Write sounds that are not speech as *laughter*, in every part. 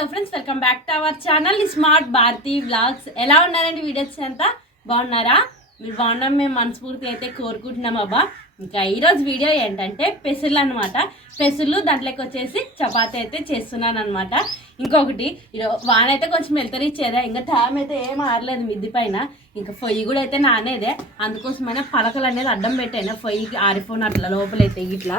Hello friends welcome back to our channel smart Bharathi blogs ఎలా ఉన్నారండి videos అంతా? బాగున్నారా? మీరు బాగున్నాం మేము మనస్ఫూర్తి అయితే కోరుకుంటున్నాం అబ్బా. ఇంకా ఈరోజు వీడియో ఏంటంటే పెసులు అనమాట పెసులు దాంట్లోకి వచ్చేసి చపాతి అయితే చేస్తున్నాను అనమాట ఇంకొకటి ఈరో- వాన అయితే కొంచెం వెళ్తరిచ్చేదే. ఇంకా టైం అయితే ఏం ఆరలేదు మిద్ది పైన. ఇంకా పొయ్యి కూడా అయితే నానేదే. అందుకోసమైనా పలకలు అనేది అడ్డం పెట్టాను. పొయ్యికి ఆరిపోయిన అట్లా లోపలైతే ఇట్లా.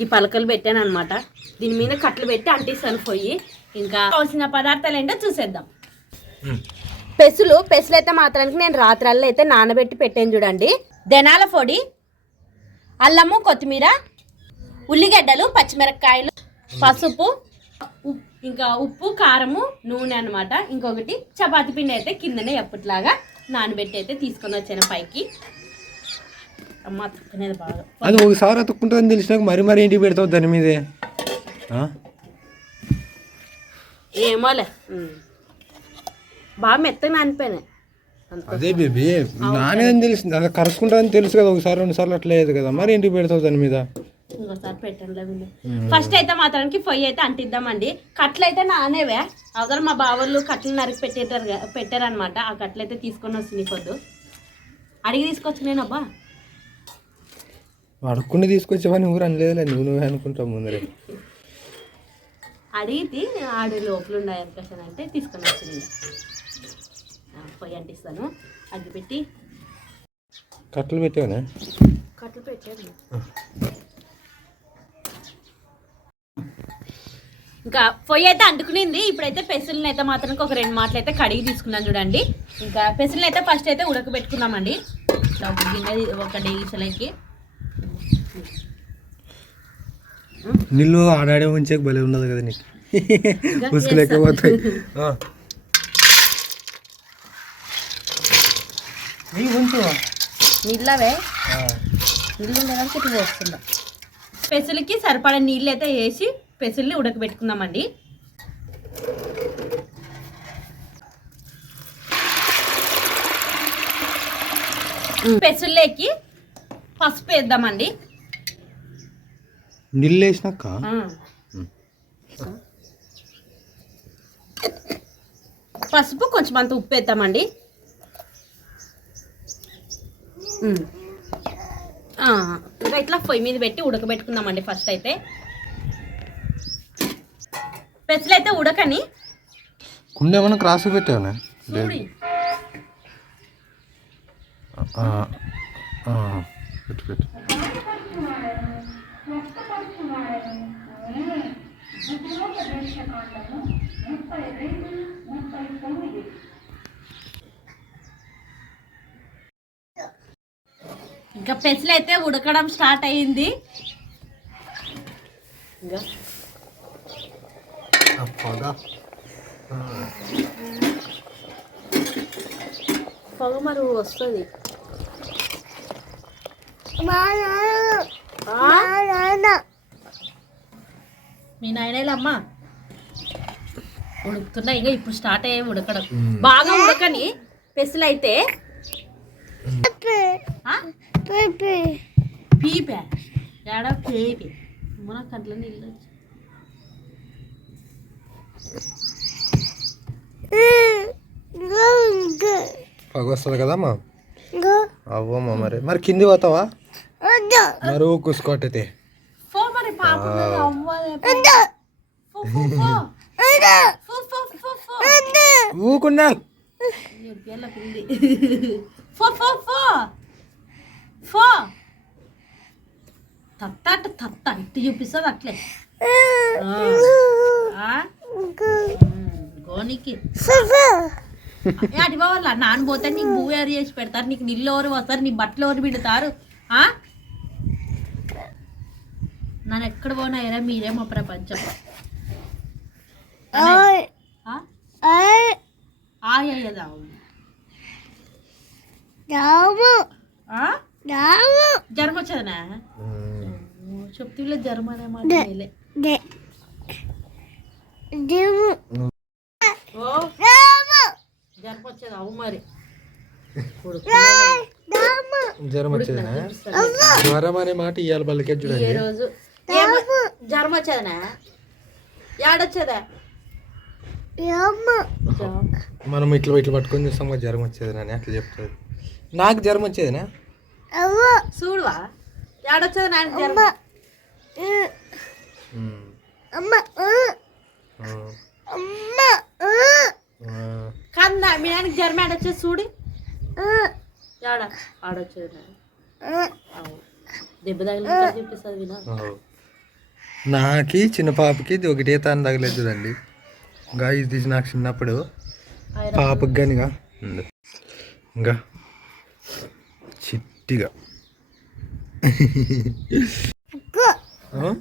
ఈ పలకలు పెట్టాను అనమాట దీని మీద కట్లు పెట్టి అంటిస్తాను పొయ్యి. ఇంకా కావాల్సిన పదార్థాలు ఏంటో చూసేద్దాం. పెసులు పెసులు అయితే మాత్రానికి నేను రాత్రల్లో అయితే నానబెట్టి పెట్టాను చూడండి. దెనాల పొడి అల్లము కొత్తిమీర ఉల్లిగడ్డలు పచ్చిమిరపకాయలు పసుపు ఉప్- ఇంకా ఉప్పు కారము నూనె అన్నమాట. ఇంకొకటి చపాతి పిండి అయితే కిందనే ఎప్పటిలాగా నానబెట్టి అయితే తీసుకొని వచ్చాను పైకి. అమ్మ తక్కునేది బాగా. అది ఒకసారి అతుక్కుంటుందని తెలిసినాక మరి మరి ఇంటికి పెడతావు దాని మీదే? ఆ? ఏమోలే. ఉమ్. బాగా మెత్తగా నానిపోయినాయి. అదే బేబీ నానేదని తెలిసింది. అది కరుచుకుంటుందని తెలుసు కదా ఒకసారి రెండు సార్లు అట్లా లేదు కదా. మరి ఇంటికి పెడతావు దాని మీద? ఇంకోసారి పెట్టండి వీళ్ళు. ఫస్ట్ అయితే మాత్రానికి పొయ్యి అయితే అంటిద్దామండి. కట్లు అయితే నానేవే. అవతల మా బావలు కట్లు నరికి పెట్టేటారు పెట్టారనమాట ఆ కట్లు అయితే తీసుకొని వస్తుంది పొద్దు అడిగి తీసుకొచ్చి నేను అబ్బా అడుక్కుని తీసుకొచ్చావని ఊరు అనలేదులే. నువ్వు నువ్వే అనుకుంటావు ముందరే. అడిగితే ఆడు లోపల ఉండే అవకాశం అంటే తీసుకొని వచ్చింది. పొయ్యి అంటిస్తాను. అగ్గి పెట్టి. కట్టలు పెట్టావనే? కట్లు పెట్టాడు ఇంకా పొయ్యి అయితే అంటుకునింది. ఇప్పుడైతే పెసులను అయితే మాత్రం ఒక రెండు మాటలు అయితే కడిగి తీసుకున్నాను చూడండి. ఇంకా పెసులను అయితే ఫస్ట్ అయితే ఉడకబెట్టుకున్నామండి. ఒక గిన్నె ఒక డేగిసలకి నీళ్ళు ఆడాడే ఉంచే భలే ఉండదు కదా నీకు. ఉసుకులేకపోతాయి ఉంచు. నీళ్ళవే? నీళ్ళు ఉండడానికి పెసులకి సరిపడా నీళ్ళు అయితే వేసి పెసుల్ని ఉడకబెట్టుకుందామండి. పెసుల్లోకి పసుపు వేద్దామండి. నీళ్ళు వేసినాక పసుపు కొంచెం అంత ఉప్పు వేద్దామండి. ఇట్లా పొయ్యి మీద పెట్టి ఉడకబెట్టుకుందామండి ఫస్ట్ అయితే. పెసలు అయితే ఉడకని. కుండ ఏమన్నా క్రాస్ పెట్టావనే ఇంకా పెసలు అయితే ఉడకడం స్టార్ట్ అయ్యింది. ఇంకా? పొగ మరి వస్తుంది. మీ నాయనలమ్మా. ఉడుకుతున్నాయి ఇంకా ఇప్పుడు స్టార్ట్ అయ్యే ఉడకడం. బాగా ఉడకని పెసలు అయితే ఆ? పీపే. ఏడా పీపే. మన కంట్లో నీళ్ళు వచ్చి. పగ వస్తుంది కదమ్మా అవ్వమ్మా మరి. మరి కింది పోతావా? మరి కూసుకోటైతే ఫో మరి పాప. ఫో, ఫో, ఫో. ఫో, ఫో, ఫో, ఫో. ఊకున్నా ఈ పిల్ల పిల్లి. ఫో ఫో ఫో ఫో తత్త అంటే తత్త ఇటు చూపిస్తుంది అట్లే ఆ. ఆ? ఉమ్, గోనికి ఏ, అటు పోవాల నాన్న పోతే నీకు భూ ఎవరు చేసి పెడతారు నీకు నీళ్ళు ఎవరు వస్తారు నీ బట్టలు ఎవరు పిండుతారు ఆ? నన్ను ఎక్కడ పోనాయరా? మీరే మా ప్రపంచం. ఆ? ఆయయ్యదా ఆ? జ్వరం వచ్చేదనా చెప్తే జ్వరం అనే మాట జ్వరం వచ్చేది అవు మరి. జ్వరం వచ్చేదా జ్వరం అనే మాట ఇవాళ బలికే ఏ చూడండి. రోజు ఏమో జ్వరం వచ్చేదనా ఏడొచ్చేదా మనం ఇట్లా ఇట్లా పట్టుకొని చూస్తాం కదా జ్వరం వచ్చేది అని అట్లా చెప్తుంది నాకు జ్వరం వచ్చేదినా చూడువా. ఏడొచ్చదు జ్వరం. కాదు మీ ఆయనకి జ్వరం ఏడొచ్చేది చూడు. ఏడ ఆడొచ్చేది. దెబ్బ తగిలి చెప్పేస్తుంది వినా. నాకి చిన్న పాపకి ఇది ఒకటే తాను తగలేదు చూడండి. ఇంకా ఇది నాకు చిన్నప్పుడు. పాపకి కానిగా ఉంది. ఇంకా చిట్టిగా. ఆ?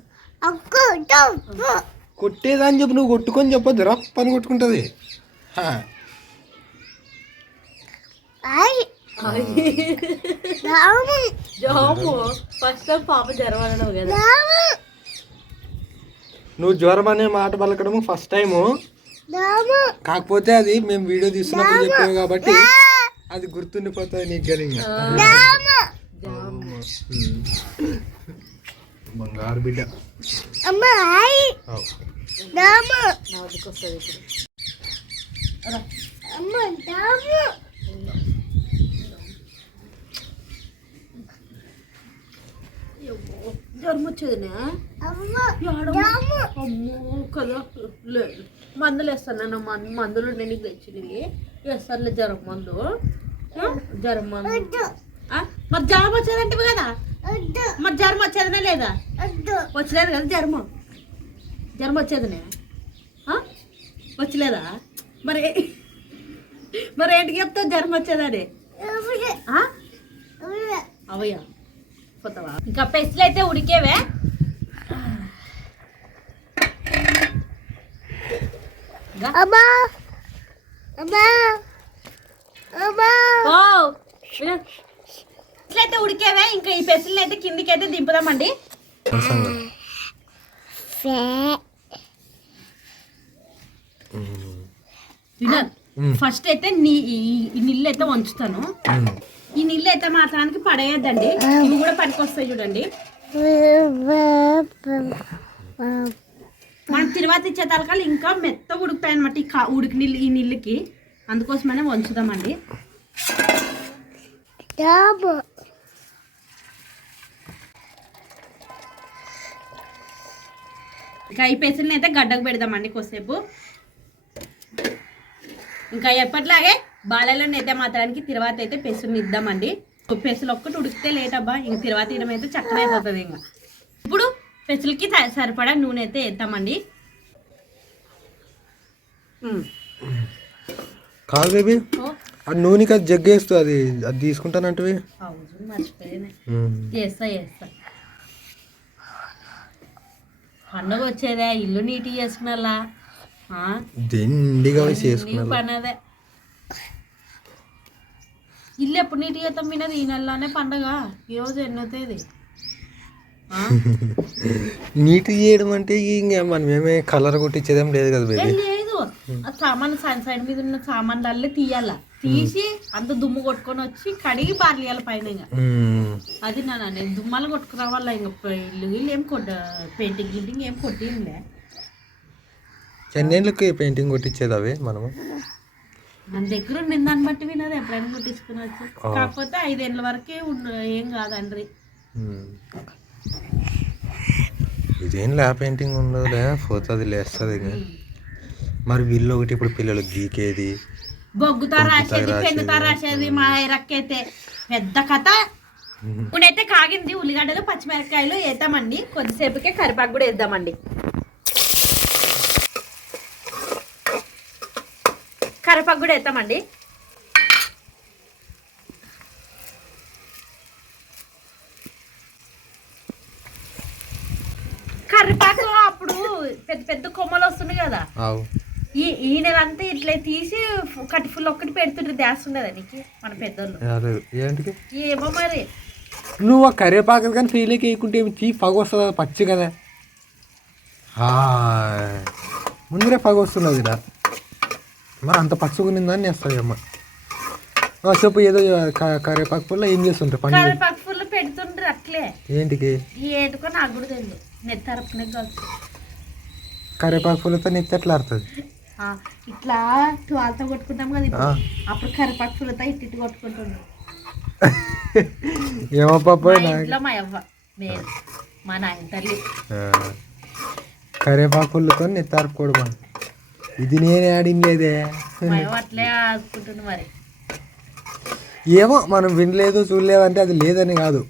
కొట్టేదని చెప్పు నువ్వు కొట్టుకొని చెప్పొద్దు రా పని కొట్టుకుంటుంది. ఫస్ట్ పాప జ్వరం అనడం కదా నువ్వు జ్వరం అనే మాట పలకడము ఫస్ట్ టైము కాకపోతే అది మేము వీడియో తీస్తున్నప్పుడు చెప్పాము కాబట్టి అది గుర్తుండిపోతుంది నీకు కానీ. బంగారు బిడ్డ. నా వద్దకు వస్తుంది ఇప్పుడు రా. అయ్యో, జ్వరం వచ్చేదినా అమ్మో కదా. మందులు వేస్తాను మందు మందులు నేను తెచ్చినవి. వేస్తానులే జ్వరం మందు? జ్వరం మందు? మరి జ్వరం వచ్చేదంటే కదా? మరి జ్వరం వచ్చేదనే లేదా? వచ్చలేదు కదా జ్వరము జ్వరం వచ్చేదనే? వచ్చలేదా? మరి మరి ఏంటికి చెప్తావు? జ్వరం వచ్చేదని? అవయ్యా. పోతావా? ఇంకా పెస్ట్లు అయితే ఉడికేవే? అయితే ఉడికేవే? ఇంకా ఈ పెస్ట్లు అయితే కిందికి అయితే దింపుదామండి. ఫస్ట్ అయితే నీ నీళ్ళు అయితే వంచుతాను. ఈ నీళ్ళు అయితే మాత్రానికి పడేయద్దండి. ఇవి కూడా పనికొస్తాయి చూడండి. మనం తిరువాత ఇచ్చే తలకాలు ఇంకా మెత్తగా ఉడుకుతాయి అనమాట ఈ ఉడికి నీళ్ళు ఈ నీళ్ళకి. అందుకోసమనే వంచుదామండి. ఇంకా ఈ పెసల్ని అయితే గడ్డకు పెడదామండి కొద్దిసేపు. ఇంకా ఎప్పటిలాగే బాలలోని అయితే మాత్రానికి తిరువాత అయితే పెసుని ఇద్దామండి. పెసులు ఒక్కటి ఉడికితే లేట్ అబ్బా ఇంక తిరువాత ఇవ్వడం అయితే చక్కగా అయిపోతుంది ఇంకా. ఇప్పుడు పెసులకి సరిపడా నూనె అయితే వేద్దామండి. కాదు బేబీ ఆ నూనెకి అది జగ్గేస్తూ అది అది తీసుకుంటానంటివి. చేస్తా చేస్తా. పండుగ వచ్చేదే ఇల్లు నీట్గా చేసుకున్నా దిండిగా వేసి నీ చేసుకున్నారు పని అదే. ఇల్లు ఎప్పుడు నీట్గా తమ్మినది ఈ నెలలోనే పండగ. ఈరోజు ఎన్నో తేదీ? నీట్ చేయడం అంటే ఇంకా మనం ఏమే కలర్ కొట్టించేదేం లేదు కదా బేబీ. లేదు. ఆ సామాన్ సైడ్ సైడ్ మీద ఉన్న సామాన్లల్లే తీయాల. తీసి అంత దుమ్ము కొట్టుకొని వచ్చి కడిగి పారలియాల పైన ఇంకా. అది నా నేను దుమ్మాలు కొట్టుకురావాల ఇంకా ఇల్లు ఇల్లు ఏం కొట్ట పెయింటింగ్ గింటింగ్ ఏం కొట్టిందిలే ఎన్నేళ్ళకి పెయింటింగ్ కొట్టించేది అవి మనము? మన దగ్గర ఉండింది దాన్ని బట్టి వినదు ఎప్పుడైనా కొట్టించుకునవచ్చు కాకపోతే ఐదేళ్ళ వరకే ఏం కాదండ్రి. ఇదేం లే పెయింటింగ్ ఉండదులే పోతుంది లేస్తుంది ఇంకా. మరి వీళ్ళు ఒకటి ఇప్పుడు పిల్లలు గీకేది బొగ్గుతా రాసేది పెన్నుతా రాసేది మా ఐరక్కైతే పెద్ద కథ. ఇప్పుడైతే కాగింది ఉల్లిగడ్డలు పచ్చిమిరపకాయలు వేద్దామండి. కొద్దిసేపుకే కరిపాకు కూడా వేద్దామండి. కరిపాకు కూడా వేద్దామండి. కరిపాకు అప్పుడు పెద్ద పెద్ద కొమ్మలు వస్తున్నాయి కదా. ఈ ఈ నెలంతా ఇట్లా తీసి కట్టి ఫుల్ ఒక్కటి పెడుతుంటే ధ్యాస ఉండదా నీకు మన పెద్దోళ్ళు. ఏమో మరి. నువ్వు ఆ కరివేపాకు కానీ ఫీల్కి వేయకుంటే ఏమి చీ పగ వస్తుంది? పచ్చి కదా. ముందరే పగ వస్తున్నది ఇలా మరి అంత పచ్చుకునిందని వేస్తుంది అమ్మ చెప్పు ఏదో కరివేపాకు పుల్ల ఏం చేస్తుంటారు పని? కరివేపాకు ఫుల్ పెడుతుండ్రు అట్లే. ఏంటికి? ఏటుకో నాకు కూడా తెలియదు నెత్తి తరపునే కాదు. కరివేపాకు పుల్లతో నెత్తి ఎట్లా ఆడుతుంది ఇట్లా టువాల్తో కొట్టుకుంటాం కదా. అప్పుడు కరివేపాకు పుల్లతో ఇట్టి కొట్టుకుంటున్నాం ఏమో మా పాప ఇంట్లో మా అవ్వ నేను మా నాయన తల్లి. కరేపాకులతో నెత్తారుకోవడం ఇది నేను అట్లే ఆడుకుంటుంది మరి. ఏమో మనం వినలేదు చూడలేదు అంటే అది లేదని కాదు.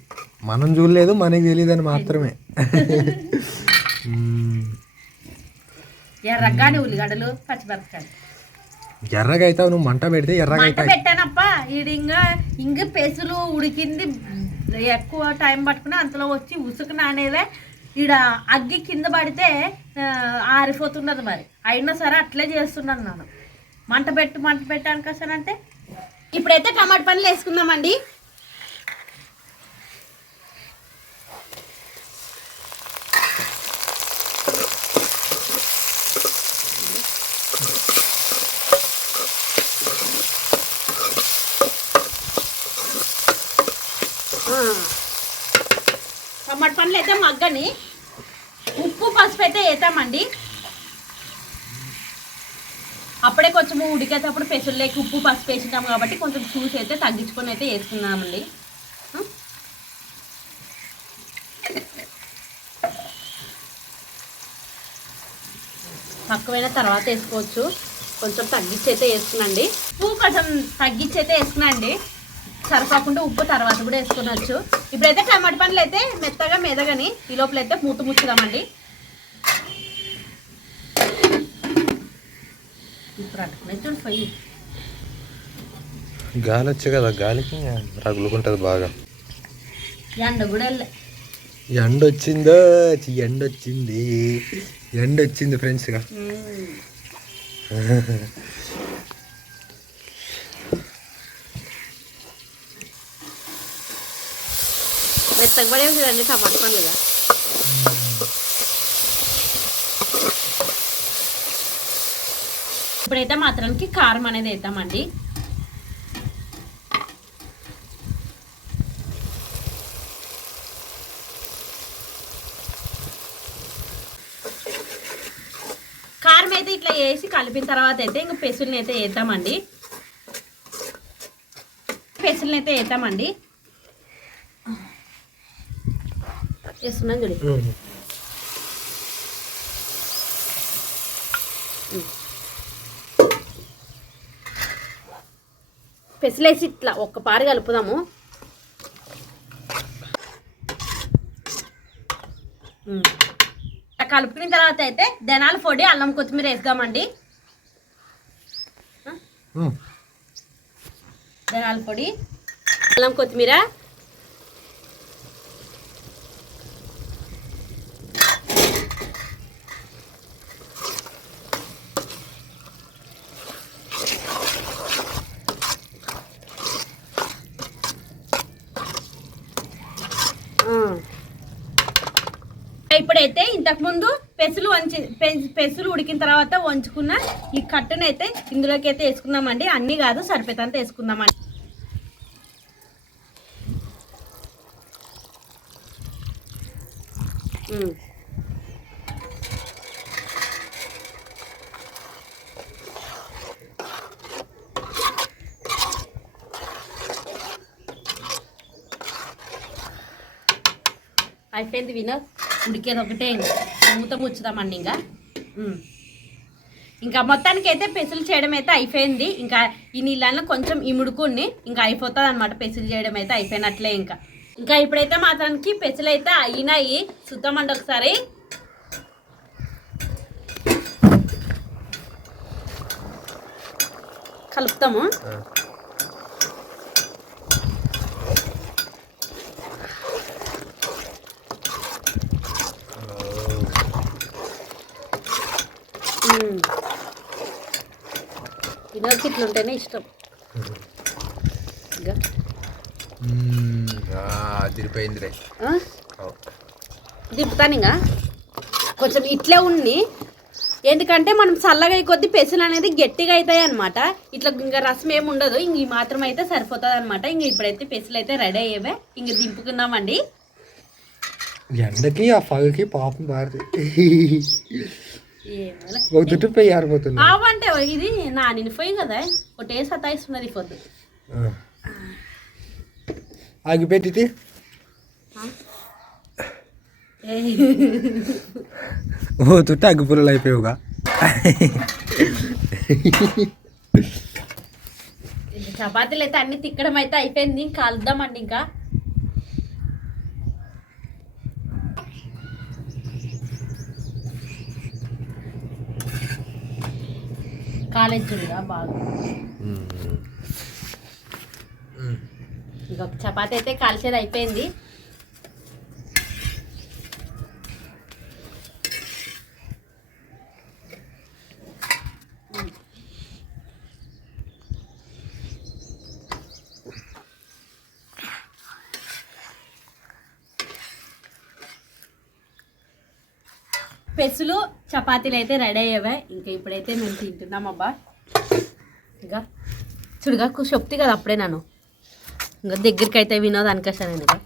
మనం చూడలేదు మనకి తెలియదని మాత్రమే. ఎర్రగానే ఉల్లిగడ్డలు పచ్చిమిరపకాయలు. ఎర్రగా అవుతావు నువ్వు మంట పెడితే ఎర్రగా మంట అవుతాయి పెట్టానప్ప ఈడు ఇంకా ఇంక పెసులు ఉడికింది ఎక్కువ టైం పట్టుకుని అంతలో వచ్చి ఉసుకు నానేదే. ఈడ అగ్గి కింద పడితే ఆరిపోతున్నది మరి. అయినా సరే అట్లే చేస్తున్నాను నేను మంట పెట్టు మంట పెట్టాను అంటే ఇప్పుడైతే టమాటా పనులు వేసుకుందామండి టమాటా పండ్లు అయితే మగ్గని. ఉప్పు పసుపు అయితే వేస్తామండి అప్పుడే కొంచెం ఉడికేటప్పుడు పెసుల్లోకి ఉప్పు పసుపు వేసినాం కాబట్టి కొంచెం చూసి అయితే తగ్గించుకొని అయితే వేసుకున్నామండి తక్కువైన తర్వాత వేసుకోవచ్చు. కొంచెం తగ్గించి అయితే వేసుకునండి. ఉప్పు కొంచెం తగ్గించి అయితే వేసుకునండి. సరిపోకుండా ఉప్పు తర్వాత కూడా వేసుకోవచ్చు ఇప్పుడైతే టమాటా పండ్లు అయితే మెత్తగా మెదగని ఈ లోపల అయితే మూత ముచ్చుదామండి. ఇప్పుడు గాలి వచ్చే కదా గాలికి రగులుకుంటుంది బాగా. ఎండ కూడా ఎండ వచ్చిందో ఎండ వచ్చింది ఎండ వచ్చింది ఫ్రెండ్స్గా *laughs* మెత్తగా పడే చూడండి టమాటా పండ్లుగా ఇప్పుడైతే మాత్రానికి కారం అనేది వేద్దామండి కారం అయితే ఇట్లా వేసి కలిపిన తర్వాత అయితే ఇంకా పెసుల్ని అయితే వేద్దామండి పెసుల్ని అయితే వేద్దామండి వేస్తున్నాం చూడు పెసలేసి ఇట్లా ఒక్క పారి కలుపుదాము కలుపుకున్న తర్వాత అయితే ధనాల పొడి అల్లం కొత్తిమీర వేద్దామండి ధనాల పొడి అల్లం కొత్తిమీర ఆ. ఇప్పుడైతే ఇంతకుముందు పెసులు వంచి పెసులు ఉడికిన తర్వాత వంచుకున్న ఈ కట్టును అయితే ఇందులోకి అయితే వేసుకుందామండి. అన్నీ కాదు సరిపోతంత వేసుకుందామండి. అయిపోయింది వినోద్. ఉడికేది ఒకటే. ఇంకా మూత ముచ్చుదామండి ఇంకా. ఇంకా మొత్తానికి అయితే పెసులు చేయడం అయితే అయిపోయింది. ఇంకా ఈ నీళ్ళలో కొంచెం ఇముడుకుని ఇంకా అయిపోతుంది అనమాట పెసులు చేయడం అయితే అయిపోయినట్లే ఇంకా. ఇంకా ఇప్పుడైతే మాత్రానికి పెసులు అయితే అయినాయి. చూద్దామండి ఒకసారి. కలుపుతాము. వినోద్కి ఇట్లా ఉంటేనే ఇష్టం ఇంకా తిరిపోయిందిలే? దింపుతాను ఇంకా కొంచెం ఇట్లే ఉండి ఎందుకంటే మనం చల్లగా అయ్యే కొద్దీ పెసులు అనేది గట్టిగా అవుతాయి అనమాట ఇట్లా ఇంకా రసం ఏమి ఉండదు ఇంక ఈ మాత్రం అయితే సరిపోతుంది అనమాట ఇంక ఇప్పుడైతే పెసులు అయితే రెడీ అయ్యేవే ఇంక దింపుకుందామండి. ఎండకి ఆ పగకి పాపం పారుతుంది. ఒక దుట్టు పెయ్యి ఆరిపోతుంది. ఆవంటే ఇది నా నినిపోయి కదా. ఒకటే సతాయిస్తున్నది పొద్దు. ఆగిపెట్టి ఓ తుట్టు అగ్గిపుల్లలు అయిపోయావుగా. చపాతీలు అయితే అన్ని తిక్కడం అయితే అయిపోయింది కలుద్దామండి ఇంకా. కాలేజ్ ఉందా? బాగా. ఇంకొక చపాతి అయితే కాల్చేది అయిపోయింది. పెసులు చపాతీలు అయితే రెడీ అయ్యావా. ఇంకా ఇప్పుడైతే మేము తింటున్నాం అబ్బా. ఇంకా చూడుగా చెప్తే కదా అప్పుడే నన్ను. ఇంకా దగ్గరికి అయితే వినోద్ అనుకొస్తాను ఇంకా.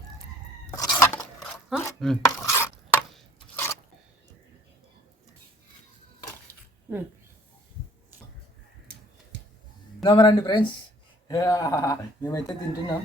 రండి ఫ్రెండ్స్ *laughs* మేమైతే తింటున్నాం.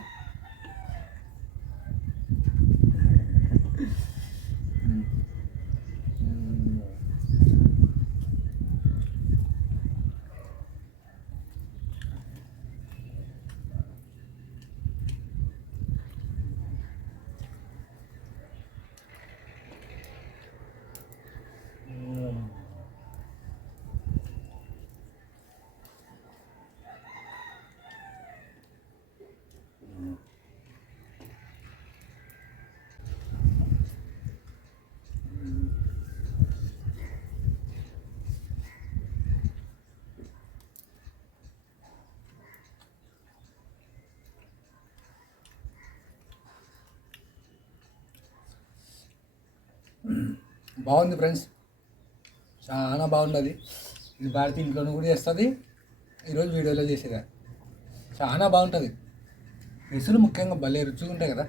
బాగుంది ఫ్రెండ్స్. చాలా బాగున్నది ఇది భారతి ఇంట్లోనూ కూడా చేస్తుంది. ఈరోజు వీడియోలో చేసేదా చాలా బాగుంటుంది. పెసులు ముఖ్యంగా భలే రుచిగా ఉంటాయి కదా.